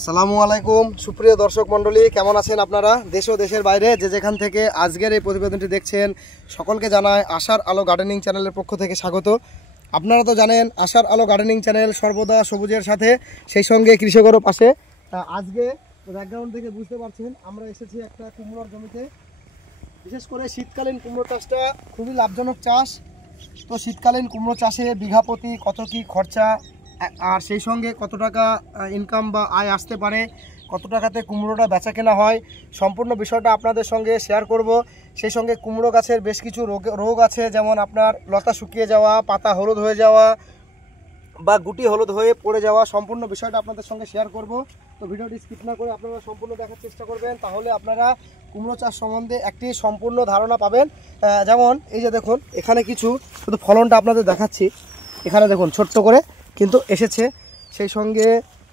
আসসালামু আলাইকুম সুপ্রিয় দর্শক মণ্ডলী, কেমন আছেন আপনারা? দেশ ও দেশের বাইরে যে যেখান থেকে আজকের এই প্রতিবেদনটি দেখছেন সকলকে জানায় আশার আলো গার্ডেনিং চ্যানেলের পক্ষ থেকে স্বাগত। আপনারা তো জানেন আশার আলো গার্ডেনিং চ্যানেল সর্বদা সবুজের সাথে, সেই সঙ্গে কৃষকেরও পাশে। আজকে ব্যাকগ্রাউন্ড থেকে বুঝতে পারছেন আমরা এসেছি একটা কুমড়োর জমিতে। বিশেষ করে শীতকালীন কুমড়ো চাষটা খুবই লাভজনক চাষ। তো শীতকালীন কুমড়ো চাষে বিঘা প্রতি কত কী খরচা, আর সেই সঙ্গে কত টাকা ইনকাম বা আয় আসতে পারে, কত টাকাতে কুমড়োটা বেচা কেনা হয়, সম্পূর্ণ বিষয়টা আপনাদের সঙ্গে শেয়ার করব। সেই সঙ্গে কুমড়ো গাছের বেশ কিছু রোগ আছে, যেমন আপনার লতা শুকিয়ে যাওয়া, পাতা হলুদ হয়ে যাওয়া বা গুটি হলুদ হয়ে পড়ে যাওয়া, সম্পূর্ণ বিষয়টা আপনাদের সঙ্গে শেয়ার করব। তো ভিডিওটি স্কিপ না করে আপনারা সম্পূর্ণ দেখার চেষ্টা করবেন, তাহলে আপনারা কুমড়ো চাষ সম্বন্ধে একটি সম্পূর্ণ ধারণা পাবেন। যেমন এই যে দেখুন, এখানে কিছু শুধু ফলনটা আপনাদের দেখাচ্ছি। এখানে দেখুন ছোট্ট করে কিন্তু এসেছে। সেই সঙ্গে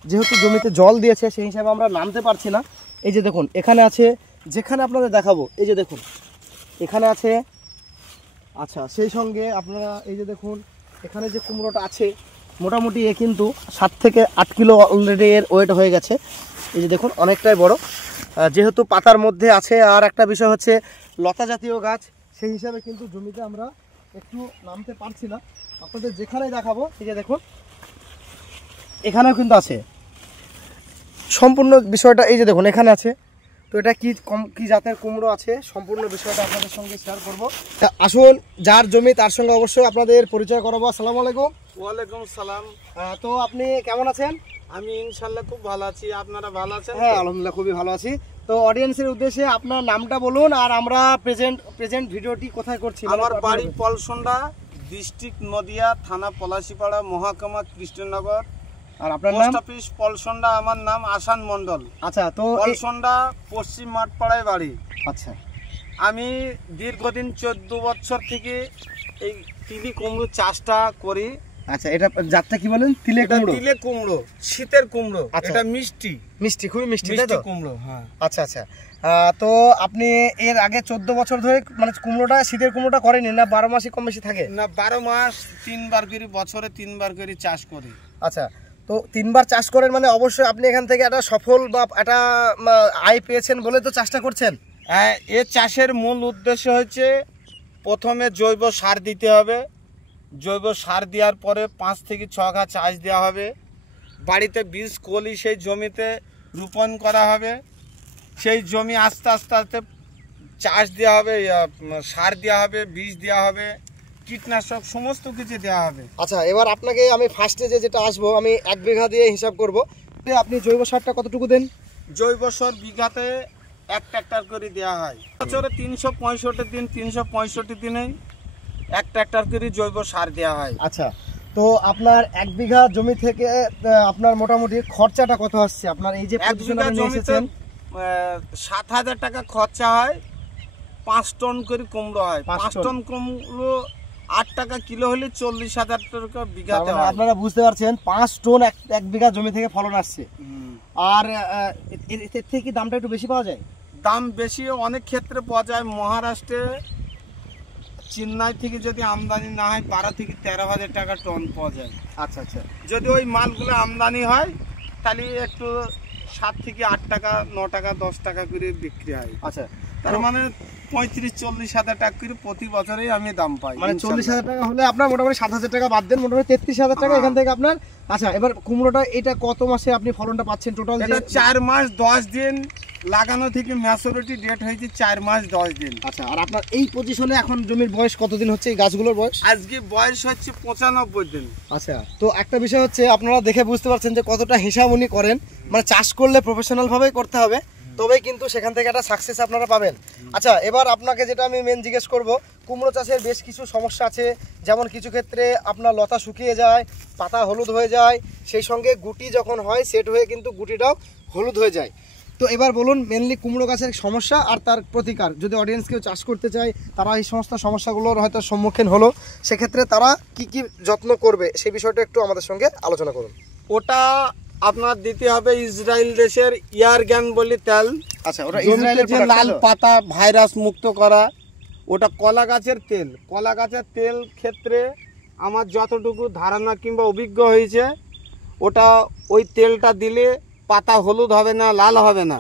যেহেতু জমিতে জল দিয়েছে সেই হিসাবে আমরা নামতে পারছি না। এই যে দেখুন এখানে আছে, যেখানে আপনাদের দেখাবো এই যে দেখুন এখানে আছে। আচ্ছা, সেই সঙ্গে আপনারা এই যে দেখুন এখানে যে কুমড়োটা আছে, মোটামুটি এ কিন্তু 7 থেকে 8 কিলো অলরেডি এর ওয়েট হয়ে গেছে। এই যে দেখুন অনেকটাই বড়, যেহেতু পাতার মধ্যে আছে। আর একটা বিষয় হচ্ছে লতা জাতীয় গাছ, সেই হিসাবে কিন্তু জমিতে আমরা একটু নামতে পারছি না। আপনাদের যেখানেই দেখাবো এই যে দেখুন এখানেও কিন্তু আছে সম্পূর্ণ বিষয়টা। এই যে দেখুন এখানে আছে। তো এটা কি জাতের কুমড়ো আছে, সম্পূর্ণ বিষয়টা আপনাদের সঙ্গে শেয়ার করব। আসুন, যার জমি তার সঙ্গে অবশ্যই আপনাদের পরিচয় করাবো। আসসালামু আলাইকুম। ওয়ালাইকুম সালাম। তো আপনি কেমন আছেন? আমি ইনশাল্লাহ খুব ভালো আছি, আপনারা ভালো আছেন? হ্যাঁ, আলহামদুলিল্লাহ খুবই ভালো আছি। তো অডিয়েন্সের উদ্দেশ্যে আপনার নামটা বলুন, আর আমরা প্রেজেন্ট ভিডিওটি কোথায় করছি। আমার বাড়ি পলসন্ডা, ডিস্ট্রিক্ট নদিয়া, থানা পলাশিপাড়া, মহকুমা কৃষ্ণনগর। আর আপনার নাম? Post office Palsanda. আমার নাম আসান মণ্ডল। আচ্ছা, তো পলসন্ডা পশ্চিম মাঠপাড়ায় বাড়ি। আচ্ছা, আমি দীর্ঘদিন 14 বছর থেকে এই তিলি কুমড়ো চাষটা করি। আচ্ছা, এটা জাতটা কি বলেন? তিলে কুমড়ো। তিলে কুমড়ো, শীতের কুমড়ো। আচ্ছা। এটা মিষ্টি, খুবই মিষ্টি কুমড়ো। হ্যাঁ। আচ্ছা আচ্ছা। তো আপনি এর আগে 14 বছর ধরে মানে কুমড়োটা, শীতের কুমড়োটা করেনি না? 12 মাসই কম বেশি থাকে না, 12 মাস 3 বার করে, বছরে 3 বার করে চাষ করি। আচ্ছা, তো 3 বার চাষ করেন মানে অবশ্যই আপনি এখান থেকে একটা সফল বা একটা আয় পেয়েছেন বলে তো চাষটা করছেন। হ্যাঁ, এ চাষের মূল উদ্দেশ্য হচ্ছে প্রথমে জৈব সার দিতে হবে। জৈব সার দেওয়ার পরে 5 থেকে 6 ঘা চাষ দেওয়া হবে। বাড়িতে বীজ কলি সেই জমিতে রোপণ করা হবে। সেই জমি আস্তে আস্তে আস্তে চাষ দেওয়া হবে, সার দেওয়া হবে, বীজ দেওয়া হবে, কীটনাশক সমস্ত কিছু দেওয়া হবে। আচ্ছা, এবার আপনাকে আমি ফার্স্টে যেটা আসবো, আমি 1 বিঘা দিয়ে হিসাব করব। আপনি জৈব সারটা কতটুকু দেন? জৈব সার বিঘাতে 1 ট্রাক্টর করে দেওয়া হয়। বছরে 365 দিন, 365 দিনেই 1 ট্রাক্টর করে জৈব সার দেওয়া হয়। আচ্ছা, তো আপনার 1 বিঘা জমি থেকে আপনার মোটামুটি খরচাটা কত আসছে? আপনার এই যে 1 বিঘা জমিতে 7,000 টাকা খরচা হয়। 5 টন করে কুমড়ো হয়। 5 টন কুমড়ো 8 টাকা কিলো হলে 40,000 টাকা বিঘাতে হয়। আপনারা বুঝতে পারছেন 5 টন এক বিঘা জমি থেকে ফলন আসছে। আর এর থেকে কি দামটা একটু বেশি পাওয়া যায়? দাম বেশি অনেক ক্ষেত্রে পাওয়া যায়। মহারাষ্ট্রে, চেন্নাই থেকে যদি আমদানি না হয় 12 থেকে 13,000 টাকা টন পাওয়া যায়। আচ্ছা আচ্ছা। যদি ওই মালগুলো আমদানি হয় তাহলে একটু 7 থেকে 8 টাকা, 9 টাকা, 10 টাকা করে বিক্রি হয়। আচ্ছা, তার মানে 35-40 হাজার টাকা করে প্রতি বছরেই আমি দাম পাই। মানে 40,000 টাকা হলে আপনার মোটামুটি 7,000 টাকা বাদ দেন, মোটামুটি 33,000 টাকা এখান থেকে আপনার। আচ্ছা, এবার কুমড়োটা এটা কত মাসে আপনি ফলনটা পাচ্ছেন টোটাল? এটা 4 মাস 10 দিন লাগানো থেকে ম্যাচুরিটি ডেট হয়েছে 4 মাস 10 দিন। আচ্ছা, আর আপনার এই পজিশনে এখন জমির বয়স কতদিন হচ্ছে, এই গাছগুলোর বয়স? আজকে বয়স হচ্ছে 95 দিন। আচ্ছা, তো একটা বিষয় হচ্ছে আপনারা দেখে বুঝতে পারছেন যে কতটা হিসাব উনি করেন। মানে চাষ করলে প্রফেশনাল ভাবেই করতে হবে, তবেই কিন্তু সেখান থেকে একটা সাকসেস আপনারা পাবেন। আচ্ছা, এবার আপনাকে যেটা আমি মেন জিজ্ঞেস করব, কুমড়ো চাষের বেশ কিছু সমস্যা আছে। যেমন কিছু ক্ষেত্রে আপনার লতা শুকিয়ে যায়, পাতা হলুদ হয়ে যায়, সেই সঙ্গে গুটি যখন হয় সেট হয়ে কিন্তু গুটিটাও হলুদ হয়ে যায়। তো এবার বলুন মেনলি কুমড়ো গাছের সমস্যা আর তার প্রতিকার। যদি অডিয়েন্স কেউ চাষ করতে চায়, তারা এই সমস্ত সমস্যাগুলোর হয়তো সম্মুখীন হলো, সেক্ষেত্রে তারা কি কি যত্ন করবে সেই বিষয়টা একটু আমাদের সঙ্গে আলোচনা করুন। ওটা আপনার দিতে হবে ইসরায়েল দেশের ইয়ারগ্যান বলে তেল। আচ্ছা, ওটা ইসরায়েলের যে লাল পাতা ভাইরাস মুক্ত করা, ওটা কলা গাছের তেল। কলা গাছের তেল ক্ষেত্রে আমার যতটুকু ধারণা কিংবা অভিজ্ঞ হয়েছে, ওটা ওই তেলটা দিলে পাতা হলুদ হবে না, লাল হবে না।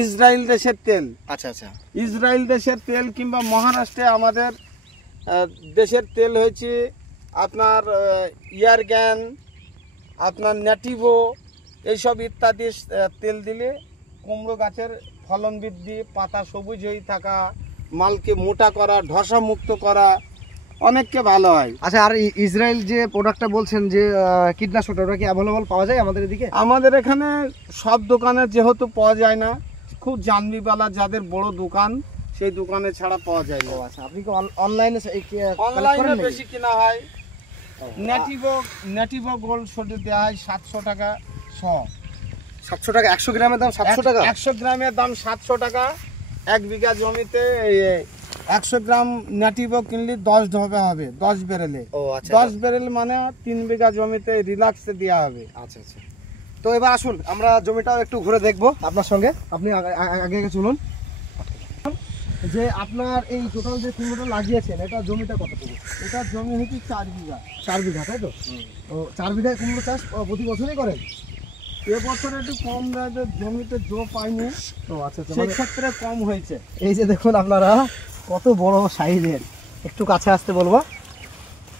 ইসরায়েল দেশের তেল, আচ্ছা আচ্ছা, ইসরায়েল দেশের তেল কিংবা মহারাষ্ট্রে আমাদের দেশের তেল হয়েছে আপনার ইয়ারগ্যান, আপনার ন্যাটিভো, এইসব ইত্যাদি তেল দিলে কুমড়ো গাছের ফলন বৃদ্ধি, পাতা সবুজ হয়ে থাকা, মালকে মোটা করা, ধসা মুক্ত করা অনেককে ভালো হয়। আচ্ছা, আর ইসরায়েল যে প্রোডাক্টটা বলছেন যে কীটনাশকটা, ওটা কি অ্যাভেলেবল পাওয়া যায় আমাদের এদিকে? আমাদের এখানে সব দোকানে যেহেতু পাওয়া যায় না, খুব জানবিবালা যাদের বড় দোকান সেই দোকানে ছাড়া পাওয়া যায় না। আচ্ছা, আপনি কি অনলাইনে অনলাইনে বেশি কেনা হয়। ন্যাটিভো গোল্ড সোডে দেওয়া হয় 700 টাকা 700 টাকা 100 গ্রামের দাম 700 টাকা। 100 গ্রামের দাম 700 টাকা। 1 বিঘা জমিতে 100 গ্রাম ন্যাটিভো কিনলে 10 ঢোকা হবে, 10 ব্যারেলে। ও আচ্ছা, 10 ব্যারেল মানে 3 বিঘা জমিতে রিল্যাক্সে দেওয়া হবে। আচ্ছা আচ্ছা। তো এবার আসুন আমরা জমিটাও একটু ঘুরে দেখবো আপনার সঙ্গে। আপনি আগে চলুন। যে আপনার এই টোটাল যে কুমড়োটা লাগিয়েছেন, এটা জমিটা কতটুকু? এটা জমি হচ্ছে 4 বিঘা। 4 বিঘা, তাই তো? ও 4 বিঘায় কুমড়ো চাষ প্রতি বছরই করেন? এবছর একটু কম দামে জমিতে জো পাইনি, তো আচ্ছা, সেই ক্ষেত্রে কম হয়েছে। এই যে দেখুন আপনারা কত বড় সাইজের, একটু কাছে আসতে বলবো।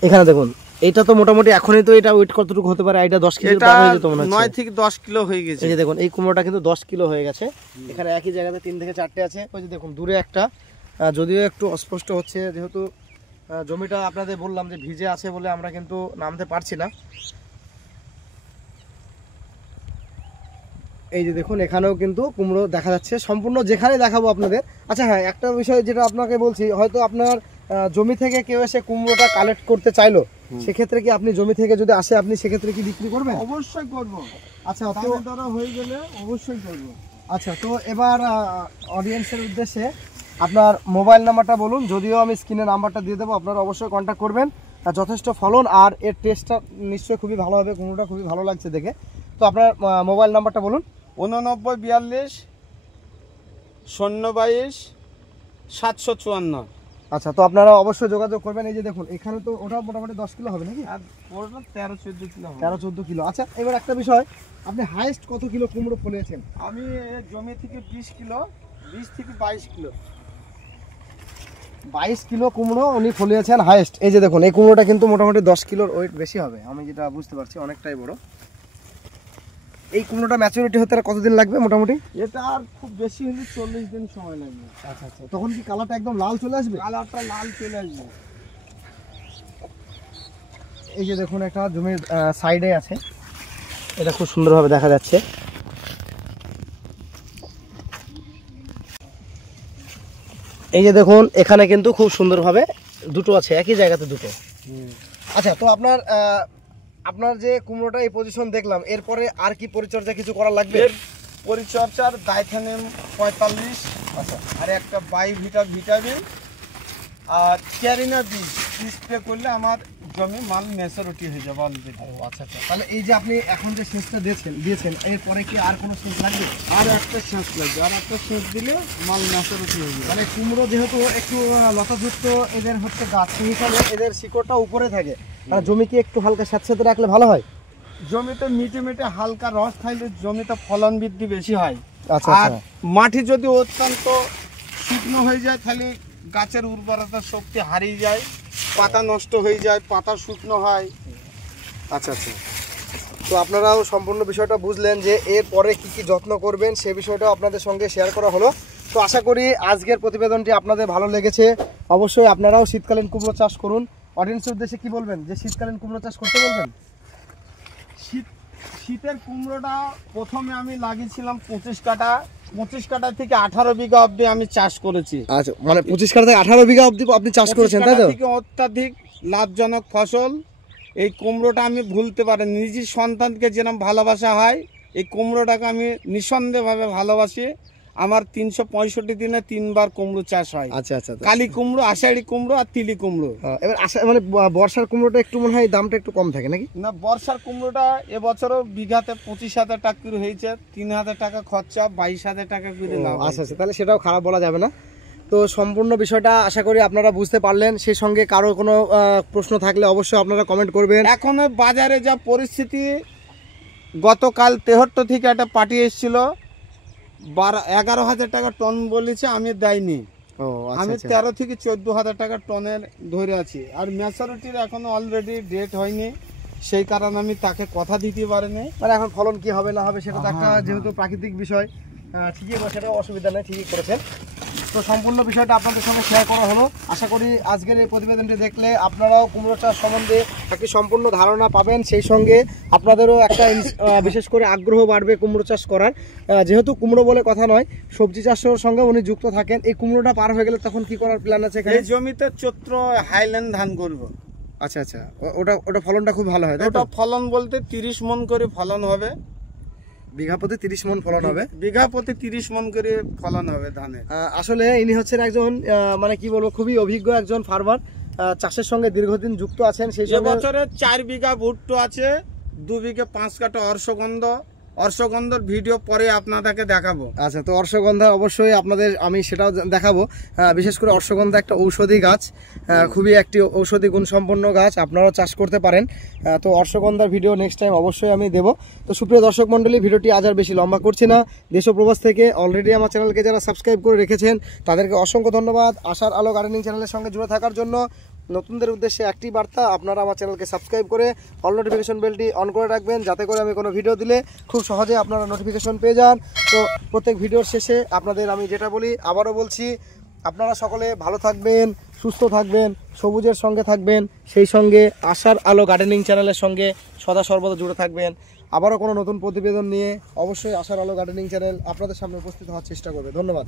এখানে দেখুন, এটা তো মোটামুটি এখনই তো এটা ওয়েট কতটুকু হতে পারে? এটা 10 কিলো হয়ে যেত মনে হচ্ছে। 9 থেকে 10 কিলো হয়ে গেছে। এই যে দেখুন, এই কুমড়োটা কিন্তু 10 কিলো হয়ে গেছে। এখানে একই জায়গাতে 3 থেকে 4টে আছে। ওই যে দেখুন দূরে একটা, যদিও একটু অস্পষ্ট হচ্ছে যেহেতু জমিটা আপনাদের বললাম যে ভিজে আছে বলে আমরা কিন্তু নামতে পারছি না। এই যে দেখুন, এখানেও কিন্তু কুমড়ো দেখা যাচ্ছে, সম্পূর্ণ যেখানে দেখাবো আপনাদের। আচ্ছা হ্যাঁ, একটা বিষয় যেটা আপনাকে বলছি, হয়তো আপনার জমি থেকে কেউ এসে কুমড়োটা কালেক্ট করতে চাইলো, সেক্ষেত্রে কি আপনি জমি থেকে যদি আসে, আপনি সেক্ষেত্রে কি বিক্রি করবেন? অবশ্যই করব। আচ্ছা, তো তারা হয়ে গেলে অবশ্যই করব। আচ্ছা, তো এবার অডিয়েন্সের উদ্দেশ্যে আপনার মোবাইল নাম্বারটা বলুন। যদিও আমি স্ক্রিনে নাম্বারটা দিয়ে দেবো, আপনারা অবশ্যই কন্ট্যাক্ট করবেন। যথেষ্ট ফলন আর এর টেস্টটা নিশ্চয়ই খুবই ভালো হবে, কুমড়োটা খুবই ভালো লাগছে দেখে। তো আপনার মোবাইল নাম্বারটা বলুন। 89 42 022 754। আচ্ছা, তো আপনারা অবশ্যই যোগাযোগ করবেন। এই যে দেখুন, এখানে তো ওটা মোটামুটি 10 কিলো হবে নাকি? আর ওটা 13-14 কিলো হবে। 13-14 কিলো। আচ্ছা, এবার একটা বিষয়, আপনি হাইয়েস্ট কত কিলো কুমড়ো ফলিয়েছেন? আমি জমি থেকে 20 কিলো, 20 থেকে 22 কিলো। 22 কিলো কুমড়ো উনি ফলিয়েছেন হাইয়েস্ট। এই যে দেখুন, এই কুমড়োটা কিন্তু মোটামুটি 10 কিলোর ওয়েট বেশি হবে, আমি যেটা বুঝতে পারছি, অনেকটাই বড়। এই কুমড়োটা ম্যাচুরিটি হতে আর কতদিন লাগবে মোটামুটি? এটা আর খুব বেশি হলে 40 দিন সময় লাগবে। আচ্ছা আচ্ছা, তখন কি কালারটা একদম লাল চলে আসবে? কালারটা লাল চলে আসবে। এই যে দেখুন, একটা জমির সাইডে আছে, এটা খুব সুন্দরভাবে দেখা যাচ্ছে। এই যে দেখুন, এখানে কিন্তু খুব সুন্দরভাবে দুটো আছে, একই জায়গাতে দুটো। আচ্ছা, তো আপনার যে কুমড়োটা এই পজিশন দেখলাম, এরপরে আর কি পরিচর্যা কিছু করা লাগবে? পরিচর্যার ডাইথেনিয়াম 45, আচ্ছা, আর একটা ভিটামিন আর ক্যারিনা বীজ স্প্রে করলে আমার জমি মাল ম্যাচুরিটি হয়ে যাবে অলরেডি। আচ্ছা আচ্ছা, তাহলে এই যে আপনি এখন যে সেচটা দিয়েছেন এরপরে কি আর কোনো সেচ লাগবে? আর একটা সেচ লাগবে, আর একটা সেচ দিলে মাল ম্যাচুরিটি হয়ে যাবে। মানে কুমড়ো যেহেতু একটু লতাযুক্ত এদের হচ্ছে গাছ, সেই হিসাবে এদের শিকড়টা উপরে থাকে, মানে জমিকে একটু হালকা স্যাঁতস্যাঁতে রাখলে ভালো হয়। জমিতে মিটে হালকা রস থাকলে জমিতে ফলন বৃদ্ধি বেশি হয়। আচ্ছা আর আচ্ছা, মাটি যদি অত্যন্ত শুকনো হয়ে যায় তাহলে গাছের উর্বরতা শক্তি হারিয়ে যায়, পাতা নষ্ট হয়ে যায়, পাতা শুকনো হয়। আচ্ছা আচ্ছা, তো আপনারাও সম্পূর্ণ বিষয়টা বুঝলেন যে এরপরে কি কি যত্ন করবেন, সে বিষয়টাও আপনাদের সঙ্গে শেয়ার করা হলো। তো আশা করি আজকের প্রতিবেদনটি আপনাদের ভালো লেগেছে। অবশ্যই আপনারাও শীতকালীন কুমড়ো চাষ করুন। অডিয়েন্সের উদ্দেশ্যে কি বলবেন, যে শীতকালীন কুমড়ো চাষ করতে বলবেন? শীতের কুমড়োটা প্রথমে আমি লাগিয়েছিলাম 25 কাঠা থেকে 18 বিঘা অবধি আমি চাষ করেছি। আচ্ছা, মানে 25 কাঠা থেকে 18 বিঘা অবধি আপনি চাষ করেছেন, তাই তো? অত্যাধিক লাভজনক ফসল। এই কুমড়োটা আমি ভুলতে পারি, নিজের সন্তানকে যেরকম ভালোবাসা হয়, এই কুমড়োটাকে আমি নিঃসন্দেহভাবে ভালোবাসি। আমার 365 দিনে 3 বার কুমড়ো চাষ হয়। আচ্ছা আচ্ছা, কালি কুমড়ো, আষাঢ়ি কুমড়ো আর তিলি কুমড়ো। এবার মানে বর্ষার কুমড়োটা একটু মনে হয় দামটা একটু কম থাকে নাকি? না, বর্ষার কুমড়োটা এবছরও বিঘাতে 25,000 টাকা করে হয়েছে, 3,000 টাকা খরচা, 22,000 টাকা করে লাভ। আচ্ছা আচ্ছা, তাহলে সেটাও খারাপ বলা যাবে না। তো সম্পূর্ণ বিষয়টা আশা করি আপনারা বুঝতে পারলেন। সেই সঙ্গে কারো কোনো প্রশ্ন থাকলে অবশ্যই আপনারা কমেন্ট করবেন। এখন বাজারে যা পরিস্থিতি, গতকাল 73 থেকে একটা পার্টি এসেছিল, 11,000 টাকা টন বলেছে, আমি দেয়নি। ও আচ্ছা আমি আচ্ছা। 13 থেকে 14,000 টাকা টনের ধরে আছি। আর ম্যাচুরিটির এখনো অলরেডি ডেট হয়নি, সেই কারণে আমি তাকে কথা দিতে পারিনি। মানে এখন ফলন কি হবে না হবে সেটা তো একটা হ্যাঁ, যেহেতু প্রাকৃতিক বিষয়, ঠিকই সেটাও অসুবিধা নেই, ঠিকই করেছেন। তো সম্পূর্ণ বিষয়টা আপনাদের সঙ্গে শেয়ার করা হলো। আশা করি আজকের এই প্রতিবেদনটি দেখলে আপনারাও কুমড়ো চাষ সম্বন্ধে একটি সম্পূর্ণ ধারণা পাবেন, সেই সঙ্গে আপনাদেরও একটা বিশেষ করে আগ্রহ বাড়বে কুমড়ো চাষ করার। যেহেতু কুমড়ো বলে কথা নয়, সবজি চাষের সঙ্গে উনি যুক্ত থাকেন। এই কুমড়োটা পার হয়ে গেলে তখন কি করার প্ল্যান আছে এখানে? এই জমিতে চৈত্র হাইল্যান্ড ধান করব। আচ্ছা আচ্ছা, ওটা ফলনটা খুব ভালো হয়, তাই তো? ওটা ফলন বলতে 30 মন করে ফলন হবে, বিঘা প্রতি 30 মন ফলন হবে। বিঘা প্রতি 30 মন করে ফলন হবে ধানের। আসলে ইনি হচ্ছেন একজন মানে কি বলবো, খুবই অভিজ্ঞ একজন ফার্মার, চাষের সঙ্গে দীর্ঘদিন যুক্ত আছেন। সেই সঙ্গে বছরে 4 বিঘা ভুট্টো আছে, 2 বিঘে 5 কাঠা অর্শগন্ধর ভিডিও পরে আপনাদেরকে দেখাবো। আচ্ছা, তো অর্শগন্ধা অবশ্যই আপনাদের আমি সেটাও দেখাবো। বিশেষ করে অর্শগন্ধা একটা ঔষধি গাছ, খুবই একটি ঔষধি গুণসম্পন্ন গাছ, আপনারাও চাষ করতে পারেন। তো অর্শগন্ধার ভিডিও নেক্সট টাইম অবশ্যই আমি দেবো। তো সুপ্রিয় দর্শক মণ্ডলী, ভিডিওটি আজ আর বেশি লম্বা করছি না। দেশ ও প্রবাস থেকে অলরেডি আমার চ্যানেলকে যারা সাবস্ক্রাইব করে রেখেছেন তাদেরকে অসংখ্য ধন্যবাদ। আশার আলো গার্ডেনিং চ্যানেলের সঙ্গে জুড়ে থাকার জন্য নতুনদের উদ্দেশ্যে একটি বার্তা, আপনারা আমার চ্যানেলকে সাবস্ক্রাইব করে অল নোটিফিকেশন বেলটি অন করে রাখবেন, যাতে করে আমি কোনো ভিডিও দিলে খুব সহজে আপনারা নোটিফিকেশন পেয়ে যান। তো প্রত্যেক ভিডিওর শেষে আপনাদের আমি যেটা বলি, আবারও বলছি, আপনারা সকলে ভালো থাকবেন, সুস্থ থাকবেন, সবুজের সঙ্গে থাকবেন, সেই সঙ্গে আশার আলো গার্ডেনিং চ্যানেলের সঙ্গে সদা সর্বদা জুড়ে থাকবেন। আবারও কোনো নতুন প্রতিবেদন নিয়ে অবশ্যই আশার আলো গার্ডেনিং চ্যানেল আপনাদের সামনে উপস্থিত হওয়ার চেষ্টা করবে। ধন্যবাদ।